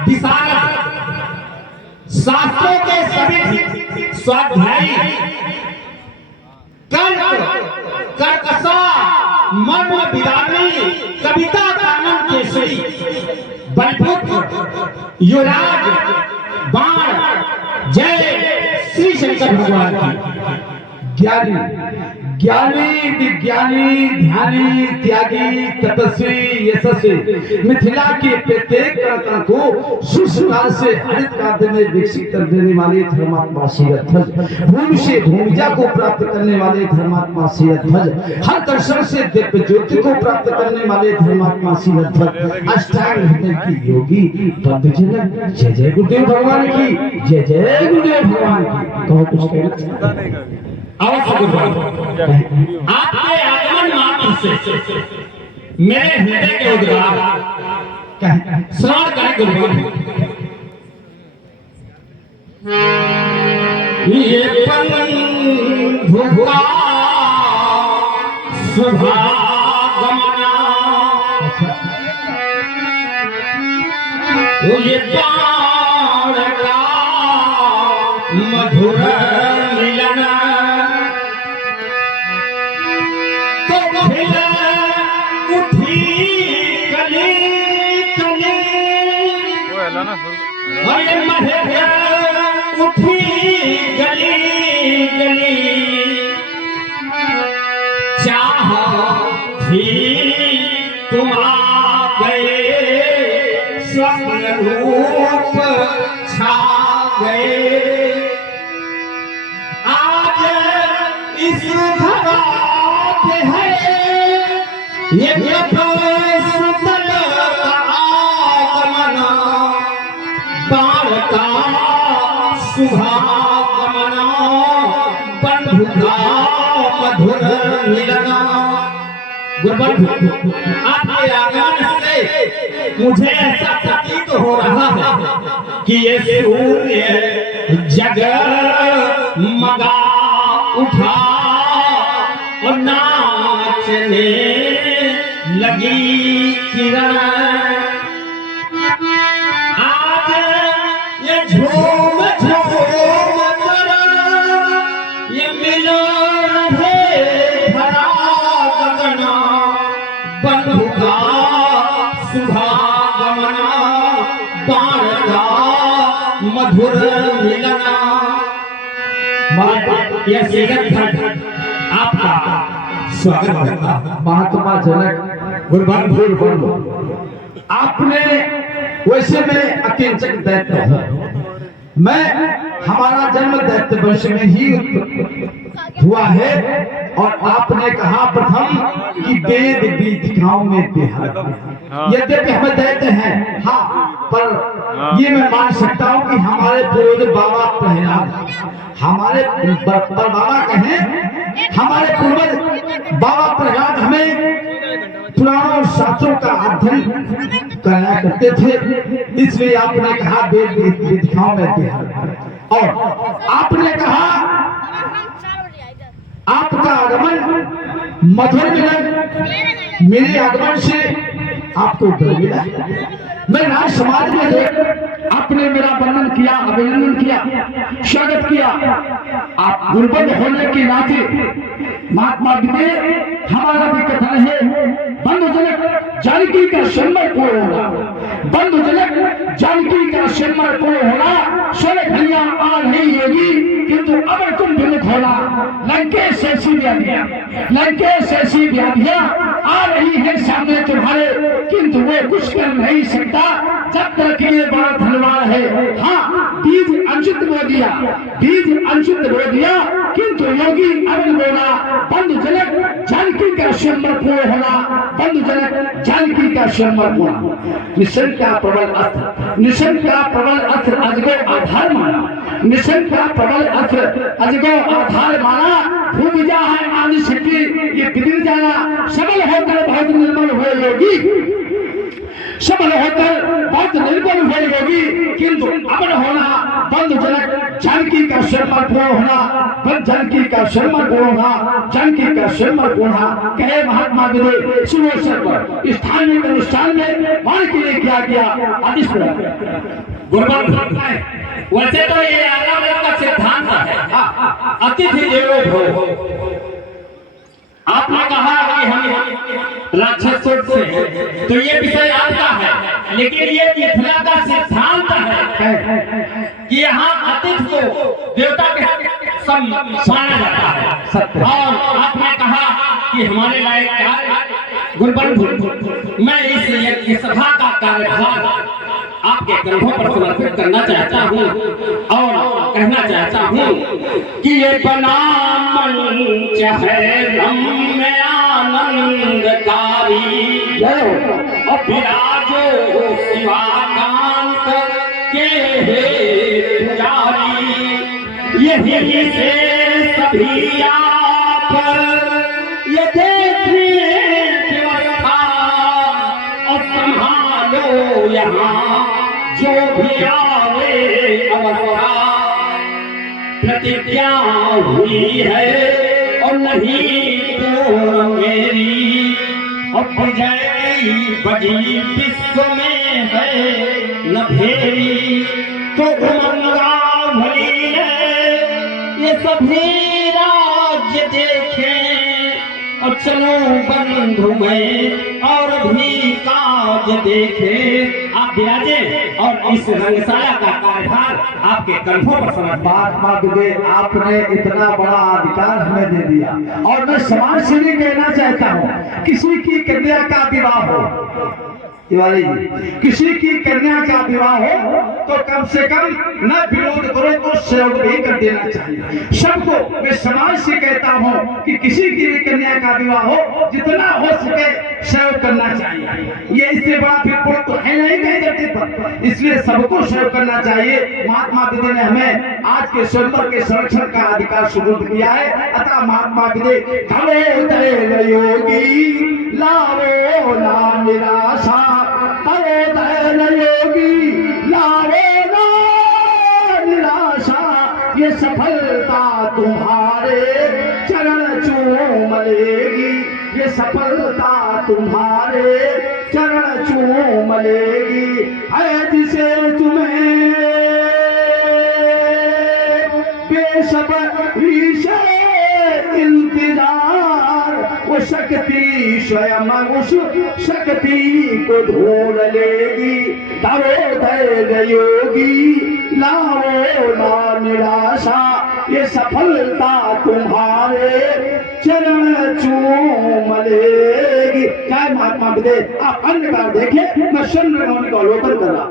विशाल शास्त्रों के सभी स्वाध्यायी कर्कशा मर्म विदानी कविता कानन केसरी बलपुत्र युवराज बाण जय श्री शंकर भगवान की। ज्ञानी विज्ञानी ध्यानी त्यागी तपस्वी यशस्वी मिथिला के प्रत्येक कण को सुसुकार से हरित कार्य में विकसित कर देने वाले धर्मात्मा शीरध्वज, भूमि से भूमिजा को प्राप्त करने वाले धर्मात्मा शीरध्वज, हर दर्शन से दिव्य ज्योति को प्राप्त करने वाले धर्मात्मा शीरध्वज, अष्टांग हृदय की योगी बंधुजन जय जय गुरुदेव भगवान की, जय जय गुरुदेव भगवान की। कहो कुछ कहना आपके आगमन मात्र से मेरे हृदय के उद्गार श्रवण करें गुरुदेव। ये बंधुका शुभागमना ये तारका मधुर मिलना उठी गली गली चाह भी तुम आ गए स्वप्न रूप छा गए आज इस धरा पे है ये सुंदर आगमन बाण का शुभागमना बंधु का मधुर मिलना। गुरुबंधु आपके आगमन से मुझे ऐसा प्रतीत हो रहा है कि ये सूर्य जग मगा उठा और नाचने लगी किरण। आज ये झूम झूम कर ये मिलन है भरा गगना बंधु का शुभागमना बाण का मधुर मिलना। यह शीरध्वज आपका स्वागत करता महात्मा जनक गुरुबंधु। आपने वैसे मैं अकिंचक दैत्य हूँ, मैं हमारा जन्म दैत्य वंश में ही हुआ है और आपने कहा प्रथम कि वेद वीथिकाओं में बिहार। यद्यपि हम दैत्य हैं हाँ, पर ये मैं मान सकता हूँ कि हमारे पूर्वज बाबा प्रहलाद, हमारे बाबा कहें हमारे पूर्वज बाबा प्रहलाद हमें पुराणों और शास्त्रों का अध्ययन कराया करते थे, इसलिए आपने कहा वेद वीथिकाओं में बिहार। और आपने कहा आपका आगमन मधुर मिलन, मेरे आगमन से आपको डर मिला। मैं राज समाज में देख आपने मेरा वर्णन किया, अभिनंदन किया, स्वागत किया। आप गुरुबंधु होने के नाते महात्मा विजय हमारा भी कथन है बंधु जनक जानकी का सम्मान पूर्ण होना, बंधु जनक जानकी का सम्मान पूर्ण होना। सोने भैया आ रही होगी किंतु अगर तुम विमुख होना, लंकेश ऐसी व्याधियां, लंकेश ऐसी व्याधियां आ रही है सामने तुम्हारे, किंतु वो कुछ कर नहीं सकता जब तक ये बड़ा धनवान है। हाँ बीज अंशित बो दिया, बीज अंशित बो दिया, किंतु योगी अवन बोला बंधु जनक जानकी का सम्मान पूर्ण होना, बंधु जनक जानकी का सम्मान पूर्ण। निशन का प्रबल अर्थ, निशन का प्रबल अर्थ अजगो आधार माना, निशन का प्रबल अर्थ अजगो आधार माना। भूमिजा है आदि शक्ति ये बिगड़ जाना, सबल होकर बहुत निर्मल हुए योगी। सबल होकर बहुत निर्बल हुई होगी, किंतु अबल होना बंधु जनक जानकी का शर्मा पूर्ण होना, बंध जानकी का शर्मा पूर्ण होना, जानकी का शर्मा पूर्ण होना। कहे महात्मा विदे सुवोत्सव पर स्थानीय अनुष्ठान में मान के लिए क्या किया आदेश गुरुवन है। वैसे तो ये अलग का सिद्धांत है, अतिथि देवो भव। आपने कहा कि हम राक्षस से, तो ये विषय आपका है, लेकिन ये मिथिला का सिद्धांत है कि यहाँ अतिथि को देवता के सम माना जाता है। और आपने कहा कि हमारे लायक कार्य गुरुबंधु, मैं इस सभा का कार्यभार आपके कंधों पर समर्पित करना चाहता हूँ और कहना चाहता हूँ कि ये बना मंच है रम्य आनंदकारी, और विराजो शिवाकांत के हे पुजारी। यही से सभी आप ये देखिए व्यवस्था और संभालो यहाँ जो भी आवे अवस्था। प्रतिज्ञा हुई है और नहीं पूर्ण मेरी, और विजय बजी विश्व में है न भेरी। तो उमंगा भली है ये सभी राज्य देखें, और चलो बंधु में और भी काज देखे। आप विराजे और इस रंगशाला का कार्यभार आपके कंधों पर समर्पित। महात्मा दुबे, आपने इतना बड़ा अधिकार हमें दे दिया, और मैं समाज से भी कहना चाहता हूँ, किसी की कन्या का विवाह हो, तिवारी जी, किसी की कन्या का विवाह हो तो कम से कम न विरोध करो तो सहयोग भी कर देना चाहिए। सबको मैं समाज से कहता हूँ कि किसी की भी कन्या का विवाह हो, जितना हो सके सहयोग करना चाहिए। ये इससे बड़ा फिर तो है नहीं कहीं धरती पर, इसलिए सबको सहयोग करना चाहिए। महात्मा विदे ने हमें आज के स्वयंवर के संरक्षण का अधिकार सुपुर्द किया है। अतः महात्मा विदे योगी लावो ना निराशा, योगी लावो ना निराशा। ये सफलता तुम्हारे चरण चूम लेगी, ये सफलता तुम्हारे चरण चूम लेगी। है जिसे तुम्हें बेसब्री से इंतजार, वो शक्ति स्वयं उस शक्ति को ढूंढ लेगी। धैर्य योगी लाओ ना निराशा, ये सफलता तुम्हारे चरण चूम लेगी। क्या महात्मा विदे, आप अन्य बार देखें, मैं चंद्र मौनी का अवलोकन कर रहा।